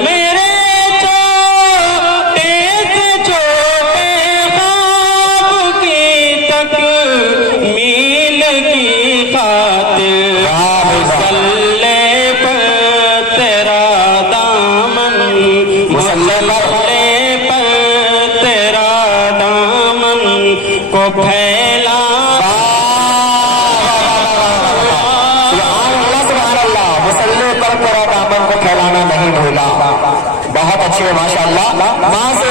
میرے چھوٹے سے چھوٹے خواب کی تکمیل کی خاطر مسلح پر تیرا دامن، مسلح پر تیرا دامن کو پھیلا۔ پھیلانا نہیں بھولا۔ بہت اچھے ہیں ماشاءاللہ۔ ماں سے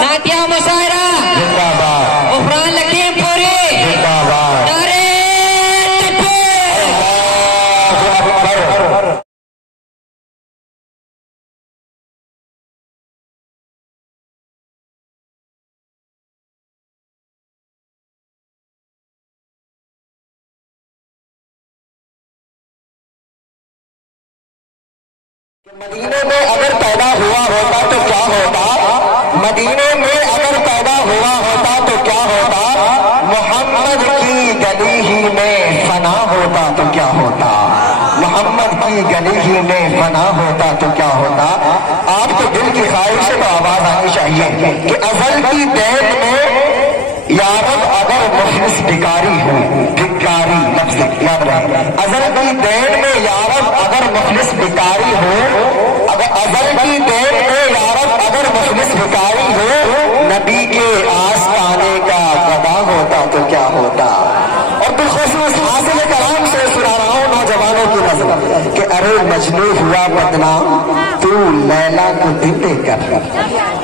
ناتیہ مشاعرہ غفران لکھیم پوری مدینے میں اگر پیدا ہوا ہوتا تو کیا ہوتا؟ مدینے میں اگر پیدا ہوا ہوتا تو کیا ہوتا؟ محمد کی گلی ہی میں فنا ہوتا تو کیا ہوتا؟ محمد کی گلی ہی میں فنا ہوتا تو کیا ہوتا؟ آپ کو دل کی خواہش سے تو آواز آنی چاہیے کہ ازل کی دین میں یا رب اگر مفلس بھکاری ہو، بھکاری لفظ یاد رہے، ازل کی دین میں یا رب اگر مفلس بھکاری ہو، ازل کی دین میں یا رب اگر مفلس بھکاری ہو، نبی کے آستانے کا گدا ہوتا تو کیا ہوتا؟ اور بالخصوص حاصل کلام سے سنا رہا ہوں نوجوانوں کی نظر کہ ارے مجنو ہوا بدنام تو لیلا کو دل دے کر،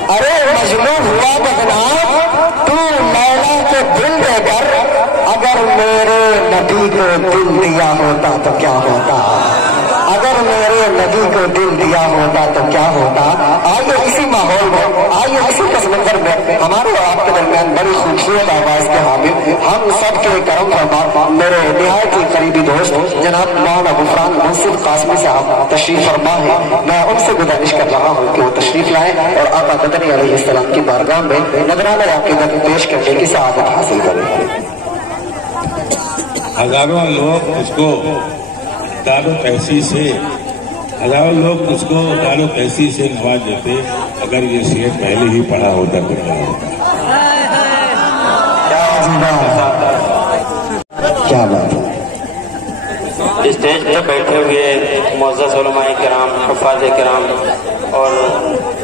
ارے مجنو ہوا بدنام تو لیلا کو دل دے کر، اگر میرے نبی کو دل دیا ہوتا تو کیا ہوتا؟ اگر میرے نبی کو دل دیا ہوتا تو کیا ہوتا؟ آئیے اسی ماحول میں، آئیے اسی پس منظر میں ہمارے اور آپ کے درمیان بڑی خوبصورت آواز کے حامل ہم سب کے کرم فرما میرے نہایت ہی قریبی دوست جناب مولانا غفران منصف قاسمی صاحب تشریف فرما ہے۔ میں ان سے گزارش کر رہا ہوں کہ وہ تشریف لائیں اور آقا مدنی علیہ السلام کی بارگاہ میں نذرانہ عقیدت پیش کرنے کی سعادت حاصل کریں۔ ہزاروں لوگ اس کو دار و تحصیل سے نواز دیتے اگر یہ شعر پہلے ہی پڑھا ہوتا تو کیا ہوتا؟ کیا بات ہے؟ اسٹیج پہ بیٹھے ہوئے معزز علماء کرام، حفاظ کرام اور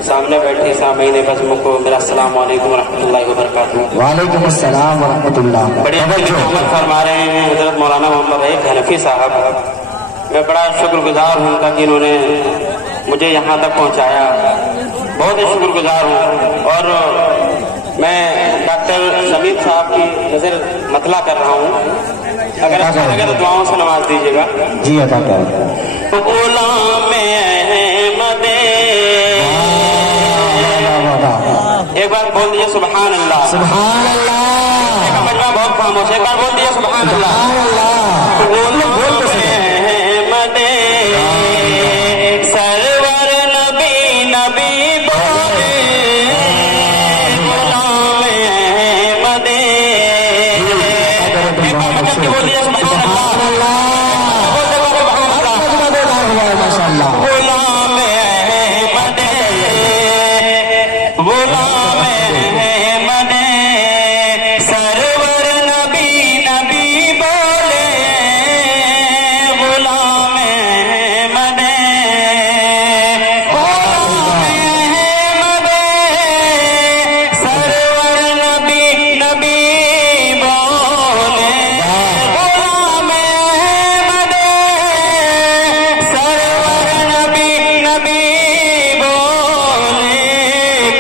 سامنے بیٹھے سامعین بزم کو میرا السلام علیکم ورحمۃ اللہ وبرکاتہ۔ وعلیکم السلام ورحمۃ اللہ۔ بڑی خدمت فرما رہے ہیں حضرت مولانا محمد رئیس حنفی صاحب، میں بڑا شکر گزار ہوں کہ انہوں نے مجھے یہاں تک پہنچایا، بہت ہی شکر گزار ہوں۔ اور میں ڈاکٹر شمیم صاحب کی نظر مطلع کر رہا ہوں، اگر اچھا لگے تو دعاؤں سے نواز دیجیے گا۔ جی عطا کریں۔ غلام احمد، ایک بار بول دیجیے سبحان اللہ۔ سبحان اللہ۔ مجمع بہت خاموش ہے، ایک بار بول دیجیے سبحان اللہ۔ غلام احمد سرور نبی نبی بولے، غلام احمد ایک بار مجمع کے بول دیجیے سبحان اللہ۔ غلام احمد، غلام احمد سرور نبی نبی بولے، غلام احمد، غلام احمد سرور نبی نبی بولے، غلام احمد سرور نبی نبی بولے،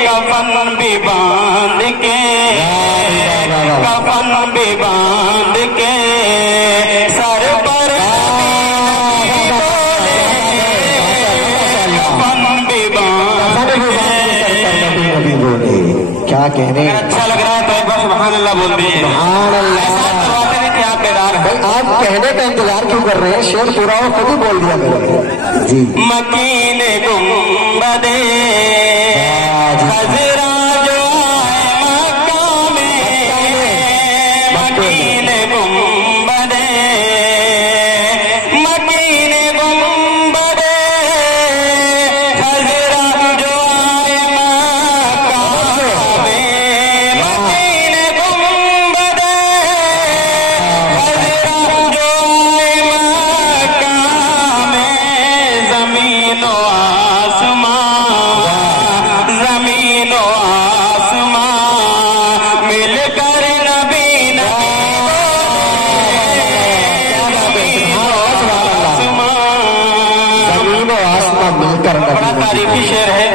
کفن بھی باندھ کے، کفن بھی باندھ کے سر پر نبی بولے، کفن بھی باندھ کے۔ کیا کہنے؟ اچھا لگ رہا ہے تو ایک بار سبحان اللہ بول دیجیے۔ سبحان اللہ۔ ایسا کرواتے نہیں کہ آپ بیدار ہیں۔ آپ کہنے کا انتظار کیوں کر رہے ہیں؟ شعر پورا ہو خود ہی بول دیا میرے جی۔ مکین گنبد خضرا جو ہے مکہ میں، مکین گنبد कर बड़ा तारीफी शेर है।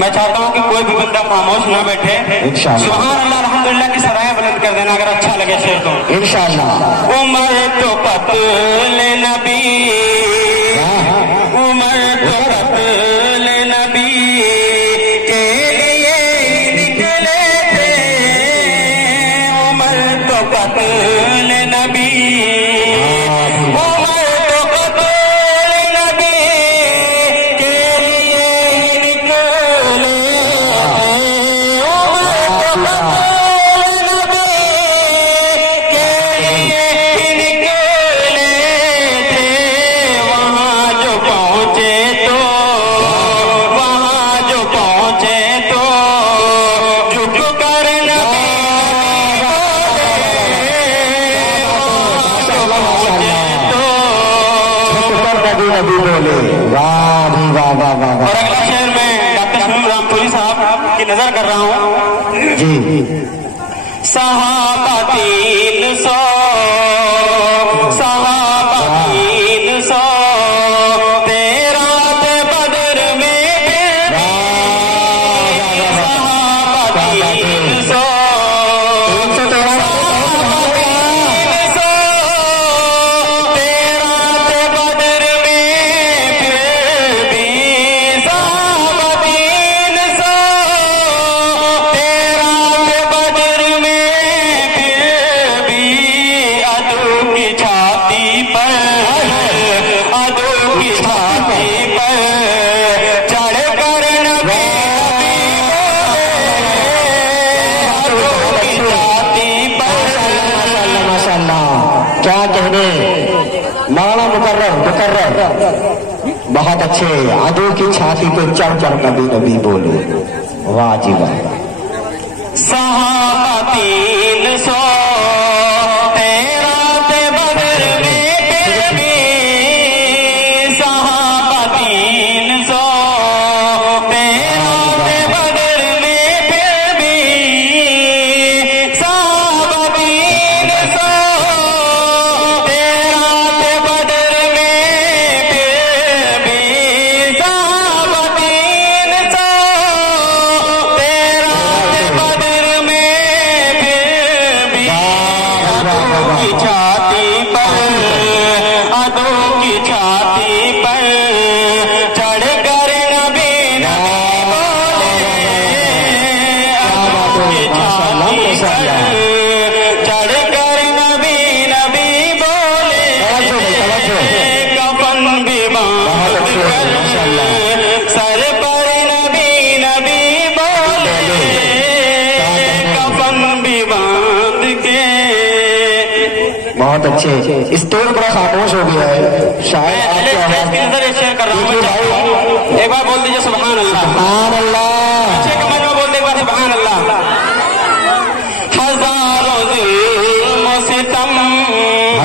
मैं चाहता हूँ कि कोई भी बंदा खामोश ना बैठे। सुभान अल्लाह अल्हम्दुलिल्लाह की सराय बुलंद कर देना अगर अच्छा लगे शेर तो इंशाअल्लाह। उमर तो पतले नबी, उमर तो पतले नबी के लिए निकले थे, उमर तो पतले नबी, उमर तो पतले नबी के लिए निकले थे, उमर तो पतले नबी के लिए निकले थे। वहाँ जो पहुँचे तो, वहाँ जो पहुँचे तो झुक कर नबी नबी बोले। वाह भी वाह वाह वाह वाह। और अगला शेर में डॉक्टर शमीम रामपुरी साहब की नजर कर रहा हूँ जी। सहाबा 300, सहाबा 300 तेरा ते बदर में सहाबा 300, तेरा ते बदर में फिर भी सहाबा 300, तेरा ते बदर में फिर भी अदू की छाती पर, अदू की छाती पर चढ़ कर नबी अदू की छाती पर। माशाअल्लाह क्या कहने मौलाना मुकर्रर बहुत अच्छे। आदू की छाती पे चढ़ कर नबी नबी बोले। वाह जी वाह। सहाबा 300 तेरा ते बदर में फिर भी, सहाबा 300 तेरा ते बदर में फिर भी, सहाबा 300 तेरा ते बदर में फिर भी, सहाबा 300 तेरा ते बदर में फिर भी अदू की छाती पर, अदू की छाती पर चढ़ कर नबी बोले, अदू की छाती पर चढ़ कर नबी बोले, कफन भी बांध कर सर पर नबी बोले, कफन भी बांध के। बहुत अच्छे। स्टेज बड़ा खामोश हो गया है शायद आपकी आवाज की नजर शेयर कर रहा हूँ। एक बार बोल दीजिए सुभान अल्लाह। सुभान अल्लाह। अच्छे कमेंट में बोल दे एक बार सुभान अल्लाह। हजारों जुल्म सितम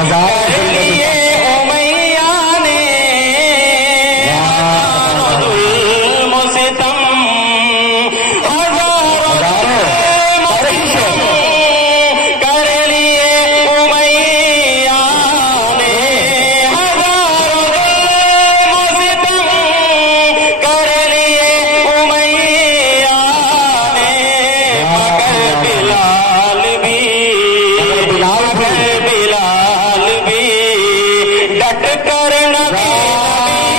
कर लिए उमैया ने, हजारों जुल्म सितम, हजारों जुल्म सितम कर लिए उमैया ने, हजारों जुल्म सितम कर लिए उमैया ने, मगर बिलाल भी, मगर बिलाल भी डट कर नबी बोले,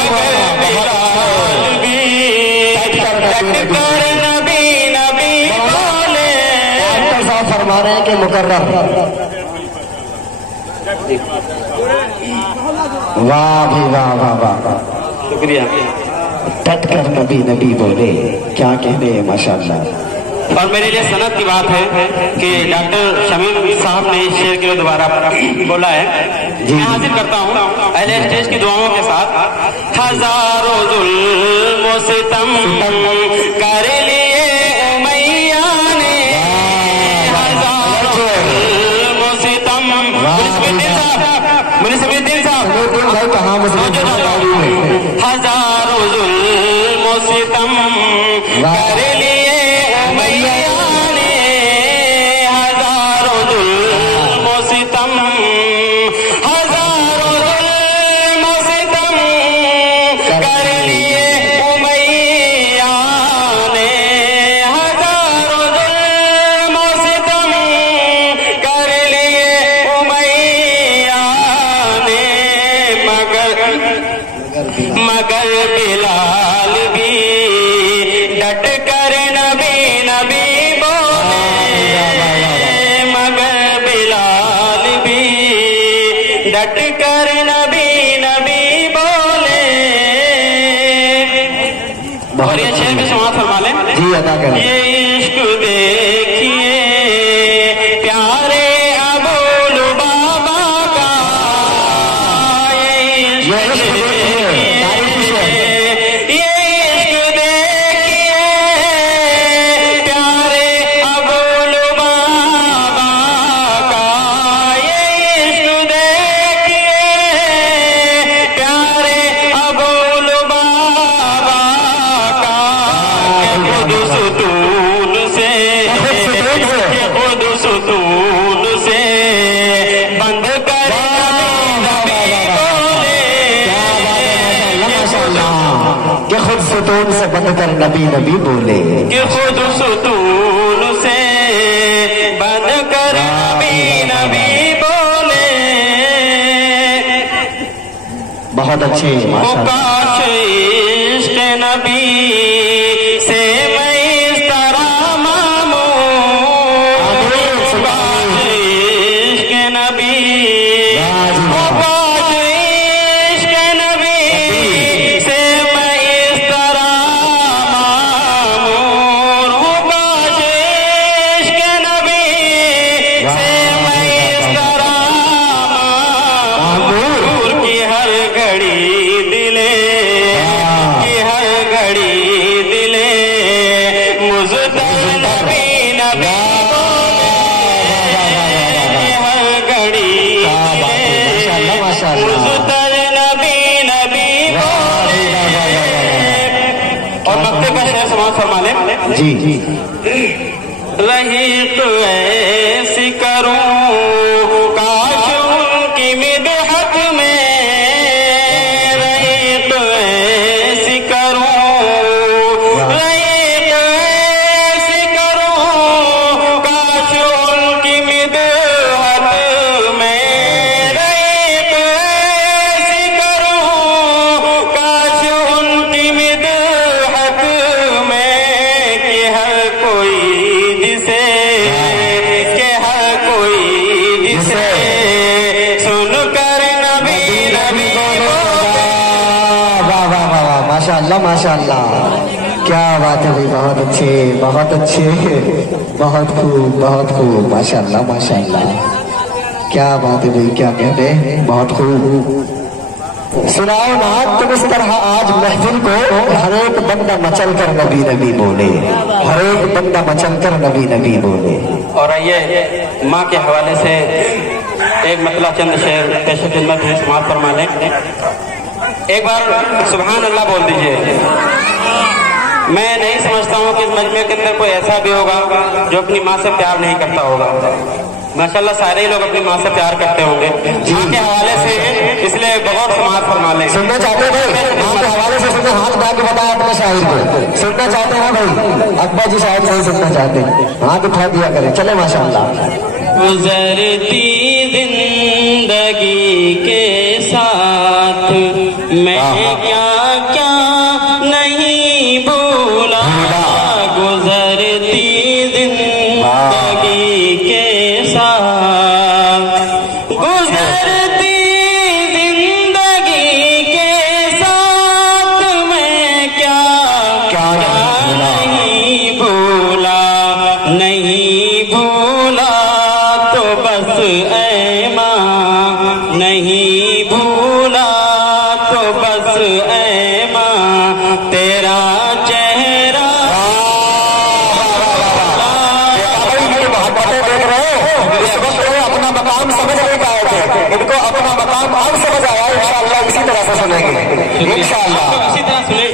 मगर बिलाल भी डट कर नबी बोले। डॉक्टर साहब फरमा रहे हैं कि मुकर्रर। वाह भी वाह वाह वाह वाह। शुक्रिया। डट कर नबी नबी बोले। क्या कहने माशाअल्लाह। और मेरे लिए सनत की बात है कि डॉक्टर शमीम साहब ने इस शेर के लिए दोबारा बोला है। मैं हासिल करता हूँ अहले स्टेज की दुआओं के साथ। हजारों जुल्म सितम कर लिए उमैया ने, हजारों जुल्म सितम। मुनिसबिद्दीन साहब भाई कहाँ हजारों जुल्म सितम कर लिए उमैया ने, हजारों जुल्म सितम, हजारों जुल्म सितम डट कर नबी नबी बोले। और ये शेर भी समाप्त फरमा लें जी, अदा करें। ये इश्क देखिए प्यारे अबुल बाबा का, ये इश्क देखिए, ये इश्क देखिए प्यारे अबुल बाबा का, ये इश्क देखिए प्यारे अबुल बाबा का। खुद सुतून से, खुद सुतून से बंद कर नबी बोले, कि खुद सुतून से बंद कर नबी नबी बोले, कि खुद सुतून से बंद कर नबी नबी बोले। बहुत अच्छे माशाअल्लाह। काश इश्क नबी से मैं इस तरह मामूर, काश इश्क नबी, काश इश्क नबी से मैं इस तरह मामूर, काश इश्क नबी से मैं इस तरह मामूर की हर घड़ी दिले, की हर घड़ी दिले मुज़्तफ़ा नबी नबी बोले, हर घड़ी माशाअल्लाह माशाअल्लाह। मुज़्तफ़ा नबी नबी बोले। और मक्ते का शेर समाप्त फरमा लें जी, रहीक ऐसी करूं काश उनकी मिदहत में, रहीक ऐसी करूं, रहीक ऐसी करूं काश उनकी मिदहत में, रहीक ऐसी करूं काश उनकी मिदहत में, कि हर कोई जिसे, कि हर कोई जिसे सुन कर नबी नबी बोले। वाह वाह वाह वाह, माशाअल्लाह माशाअल्लाह, क्या बात है भाई, बहुत अच्छे बहुत अच्छे, बहुत खूब बहुत खूब, माशाअल्लाह माशाअल्लाह, क्या बात है भाई, क्या कहते हैं, बहुत खूब। सुनाओ ना तुम इस तरह आज महफिल को, हर एक बंदा मचल कर नबी नबी बोले, हर एक बंदा मचल कर नबी नबी बोले। और आइए माँ के हवाले से एक मतलब चंद शेर पेश खिदमत में समाप्त फरमा लें। एक बार सुभान अल्लाह बोल दीजिए। मैं नहीं समझता हूँ कि इस मजमे के अंदर कोई ऐसा भी होगा जो अपनी माँ से प्यार नहीं करता होगा। माशाल्लाह सारे ही लोग अपनी माँ से प्यार करते होंगे। माँ के हवाले से इसलिए बहुत समाप्त फरमा लें। सुनना चाहते हैं भाई, माँ के हवाले से सुनना, हाथ उठा के बताया अपने शायर को, सुनना चाहते हैं भाई, अब्बा जी शायद नहीं सुनना चाहते, हाथ उठा दिया करें, चले माशाअल्लाह। गुजरती जिंदगी के साथ मैं क्या क्या नहीं भूला, गुजरती जिंदगी के साथ, गुजरती जिंदगी के साथ मैं क्या क्या नहीं भूला, नहीं भूला तो बस ऐ माँ, नहीं भूला तो बस ऐ माँ तेरा चेहरा। अपना मकाम समझ नहीं पाए थे, इनको अपना मकाम अब समझ आया। इंशाअल्लाह इसी तरह से सुनेंगे, इंशाअल्लाह इसी तरह सुने,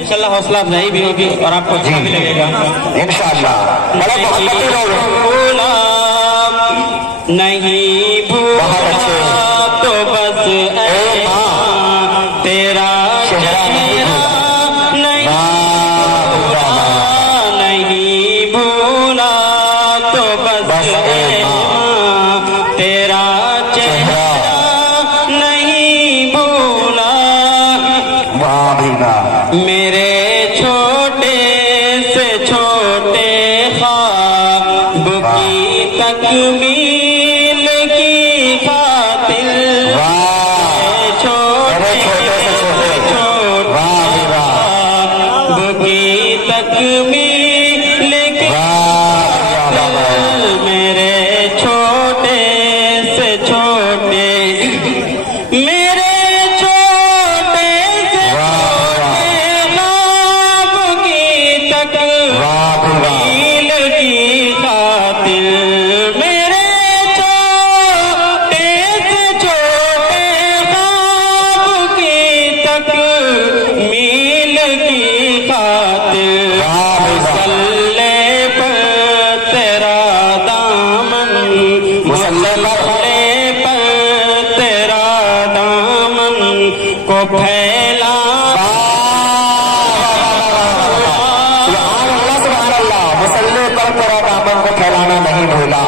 इंशाअल्लाह हौसला अफजाई भी होगी और आपको अच्छा भी लगेगा इंशाअल्लाह। बड़ा मोहब्बती लोग भूला नहीं भूला तो बस ऐ माँ तेरा चेहरा, नहीं भूला, नहीं भूला तो बस ऐ माँ तेरा चेहरा, नहीं भूला। वाह भी वाह, मेरे छोटे से छोटे ख्वाब की तकमील की खातिर पर तेरा दामन को फैला। मुसल्ले पर तेरा दामन को फैलाना नहीं भूला।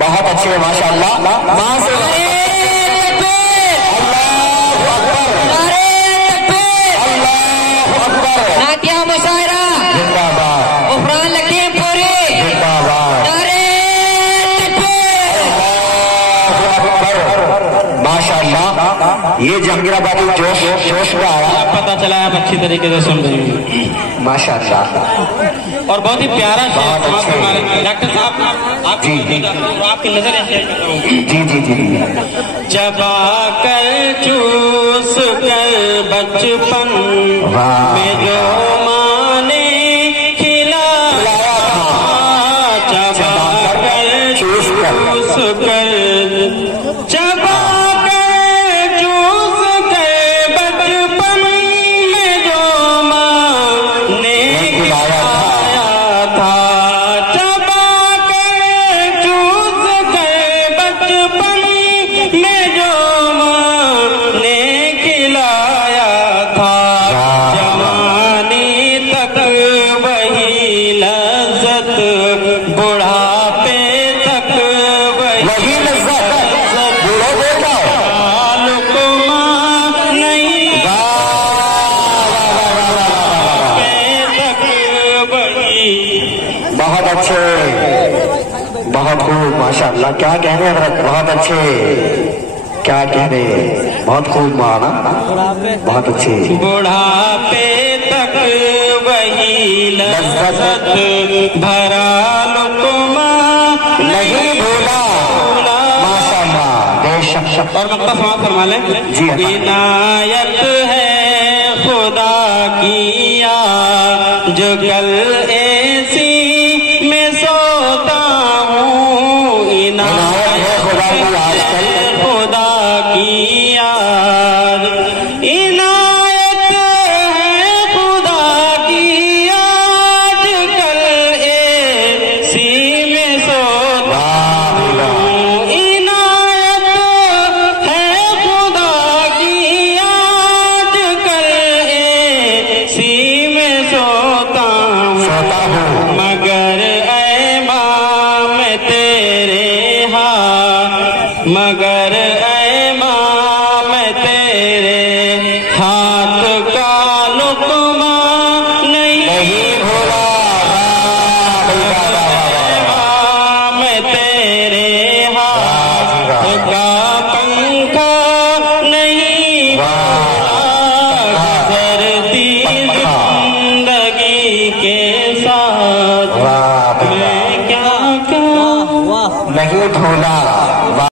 बहुत अच्छे माशाअल्लाह। मां से नातिया मुशायरा जिंदाबाद, उफरान लखीमपुरी जिंदाबाद, माशाअल्लाह। ये जहांगीराबादी जोश जोश में आया, पता चला आप अच्छी तरीके से सुन रहे हैं माशाअल्लाह। और बहुत ही प्यारा शेर बहुत समाप्त अच्छे। हमारे डॉक्टर साहब आपकी नजर ऐसे जी जी जी जी। चबा कर चूस कर बचपन में जो माँ ने खिलाया था, चबा कर चूस कर, चबा कर चूस कर बचपन में जो माँ ने खिलाया था, चबा कर चूस कर बचपन में जो माँ ने खिलाया था, जवानी तक वही लज्जत, बुढ़ापे तक वही लुकमा नहीं, तक वही। बहुत अच्छे, बहुत खूब माशाअल्लाह। क्या कहने हजरत, बहुत अच्छे, क्या कहने, बहुत खूब माना, बहुत अच्छे। बुढ़ापे तक वही लज्जत भरा लुकमा नहीं भूला, माशाअल्लाह। बेशक। और मक्ता समाप्त फरमा लें। जी हाँ। इनायत है खुदा की आज कल ऐसी मैं सोता हूँ, इनायत है खुदा की आज, इनायत है खुदा की आज कल ऐसी मैं सोता हूँ, इनायत है खुदा की आज कल ऐसी मैं सोता हूँ, मगर ऐ माँ मैं तेरे हाथ, मगर ऐ माँ मैं तेरे हाथ का लुकमा नहीं भूला, माँ मैं तेरे हाथ का पंखा नहीं भूला, गुजरती जिंदगी के साथ मैं क्या क्या नहीं भूला।